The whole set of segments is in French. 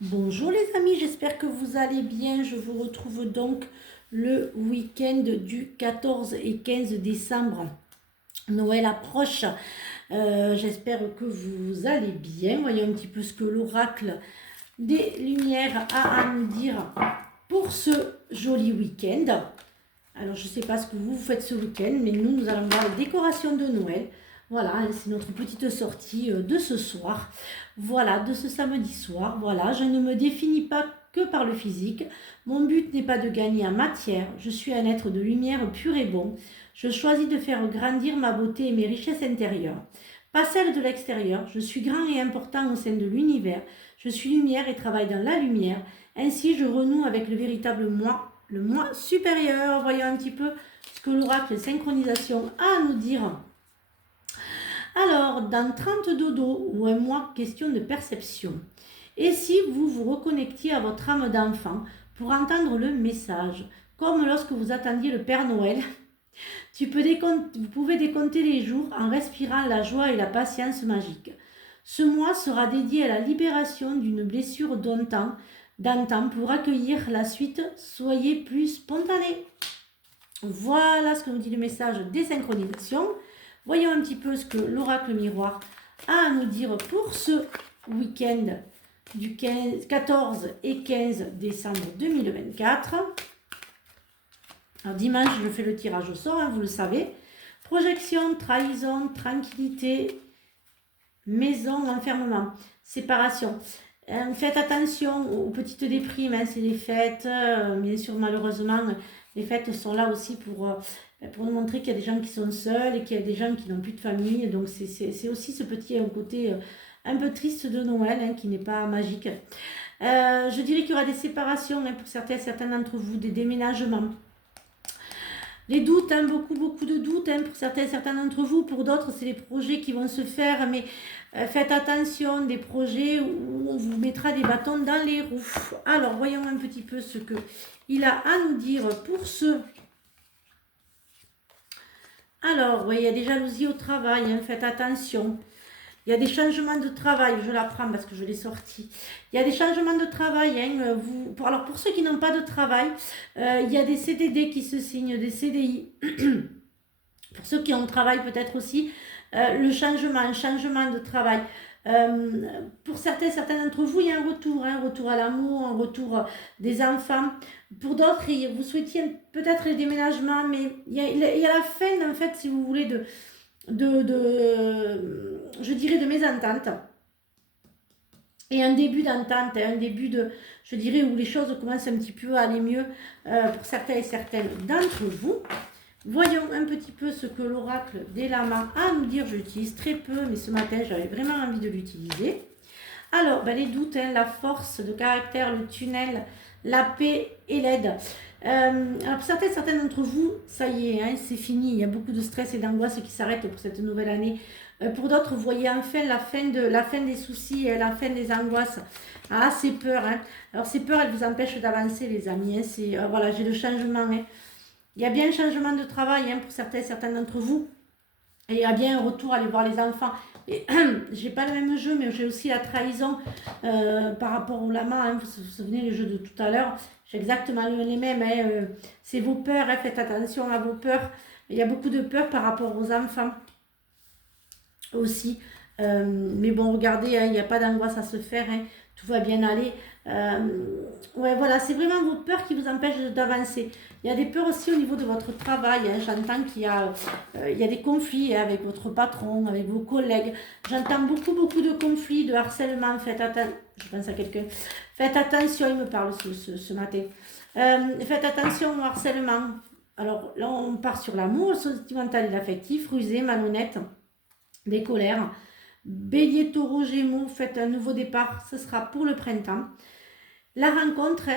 Bonjour les amis, j'espère que vous allez bien. Je vous retrouve donc le week-end du 14 et 15 décembre. Noël approche. J'espère que vous allez bien. Voyons un petit peu ce que l'oracle des Lumières a à nous dire pour ce joli week-end. Alors je ne sais pas ce que vous faites ce week-end, mais nous allons voir les décorations de Noël. Voilà, c'est notre petite sortie de ce soir. Voilà, de ce samedi soir. Voilà, je ne me définis pas que par le physique. Mon but n'est pas de gagner en matière. Je suis un être de lumière pur et bon. Je choisis de faire grandir ma beauté et mes richesses intérieures. Pas celles de l'extérieur. Je suis grand et important au sein de l'univers. Je suis lumière et travaille dans la lumière. Ainsi, je renoue avec le véritable moi, le moi supérieur. Voyons un petit peu ce que l'oracle synchronisation a à nous dire. Alors, dans 30 dodo ou un mois, question de perception. Et si vous vous reconnectiez à votre âme d'enfant pour entendre le message, comme lorsque vous attendiez le Père Noël, vous pouvez décompter les jours en respirant la joie et la patience magique. Ce mois sera dédié à la libération d'une blessure d'antan pour accueillir la suite. Soyez plus spontané. Voilà ce que nous dit le message des synchronisations. Voyons un petit peu ce que l'oracle miroir a à nous dire pour ce week-end du 14 et 15 décembre 2024. Alors dimanche, je fais le tirage au sort, vous le savez. Projection, trahison, tranquillité, maison, enfermement, séparation. Faites attention aux petites déprimes, c'est les fêtes. Bien sûr, malheureusement, les fêtes sont là aussi pour nous montrer qu'il y a des gens qui sont seuls et qu'il y a des gens qui n'ont plus de famille. Donc c'est aussi ce petit côté un peu triste de Noël qui n'est pas magique. Je dirais qu'il y aura des séparations pour certains d'entre vous, des déménagements. Les doutes, beaucoup de doutes pour certains d'entre vous. Pour d'autres, c'est les projets qui vont se faire, mais faites attention, des projets où on vous mettra des bâtons dans les roues. Alors, voyons un petit peu ce qu'il a à nous dire pour ce. Alors, oui, il y a des jalousies au travail, faites attention. Il y a des changements de travail, je la prends parce que je l'ai sorti. Il y a des changements de travail. Alors pour ceux qui n'ont pas de travail, il y a des CDD qui se signent, des CDI. Pour ceux qui ont travail peut-être aussi, un changement de travail. Pour certains d'entre vous, il y a un retour à l'amour, un retour des enfants. Pour d'autres, vous souhaitiez peut-être les déménagements, mais il y a la fin, en fait, si vous voulez, je dirais, de mésentente. Et un début d'entente, un début je dirais, où les choses commencent un petit peu à aller mieux pour certains et certaines d'entre vous. Voyons un petit peu ce que l'oracle des lamas a à nous dire. Je l'utilise très peu, mais ce matin, j'avais vraiment envie de l'utiliser. Alors, les doutes, la force de caractère, le tunnel, la paix et l'aide. Alors, pour certains d'entre vous, ça y est, c'est fini. Il y a beaucoup de stress et d'angoisse qui s'arrêtent pour cette nouvelle année. Pour d'autres, vous voyez enfin la fin des soucis et la fin des angoisses. Ah, ces peurs. Alors, ces peurs, elles vous empêchent d'avancer, les amis. Voilà, j'ai le changement. Il y a bien un changement de travail pour certains d'entre vous. Et il y a bien un retour à aller voir les enfants. Et j'ai pas le même jeu, mais j'ai aussi la trahison par rapport au lama. Vous vous souvenez les jeux de tout à l'heure, j'ai exactement les mêmes. C'est vos peurs, faites attention à vos peurs. Il y a beaucoup de peurs par rapport aux enfants aussi. Mais bon, regardez, il n'y a pas d'angoisse à se faire. Tout va bien aller. Ouais, voilà, c'est vraiment vos peurs qui vous empêchent d'avancer. Il y a des peurs aussi au niveau de votre travail. J'entends qu'il y a des conflits avec votre patron, avec vos collègues. J'entends beaucoup de conflits, de harcèlement. Faites attention. Je pense à quelqu'un. Faites attention, il me parle ce matin. Faites attention au harcèlement. Alors là, on part sur l'amour, le sentimental et l'affectif, rusé, malhonnête, des colères. Bélier, taureau, gémeaux, faites un nouveau départ, ce sera pour le printemps. La rencontre,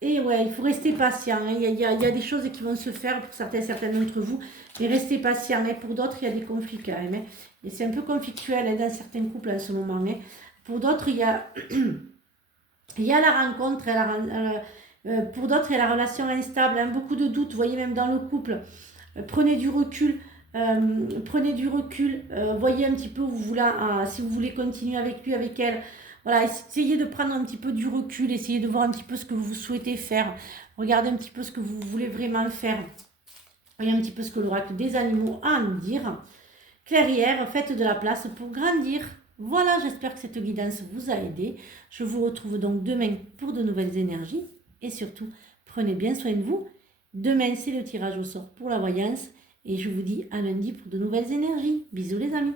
et ouais, il faut rester patient. Il y a des choses qui vont se faire pour certains d'entre vous, mais restez patient. Pour d'autres, il y a des conflits quand même. Et c'est un peu conflictuel dans certains couples en ce moment. Pour d'autres, il y a la rencontre, pour d'autres, il y a la relation instable, beaucoup de doutes, vous voyez, même dans le couple. Prenez du recul. Voyez un petit peu où si vous voulez continuer avec lui, avec elle. Voilà, essayez de prendre un petit peu du recul, essayez de voir un petit peu ce que vous souhaitez faire. Regardez un petit peu ce que vous voulez vraiment faire. Voyez un petit peu ce que l'oracle des animaux a à nous dire. Clairière, faites de la place pour grandir. Voilà, j'espère que cette guidance vous a aidé. Je vous retrouve donc demain pour de nouvelles énergies. Et surtout, prenez bien soin de vous. Demain, c'est le tirage au sort pour la voyance. Et je vous dis à lundi pour de nouvelles énergies. Bisous les amis.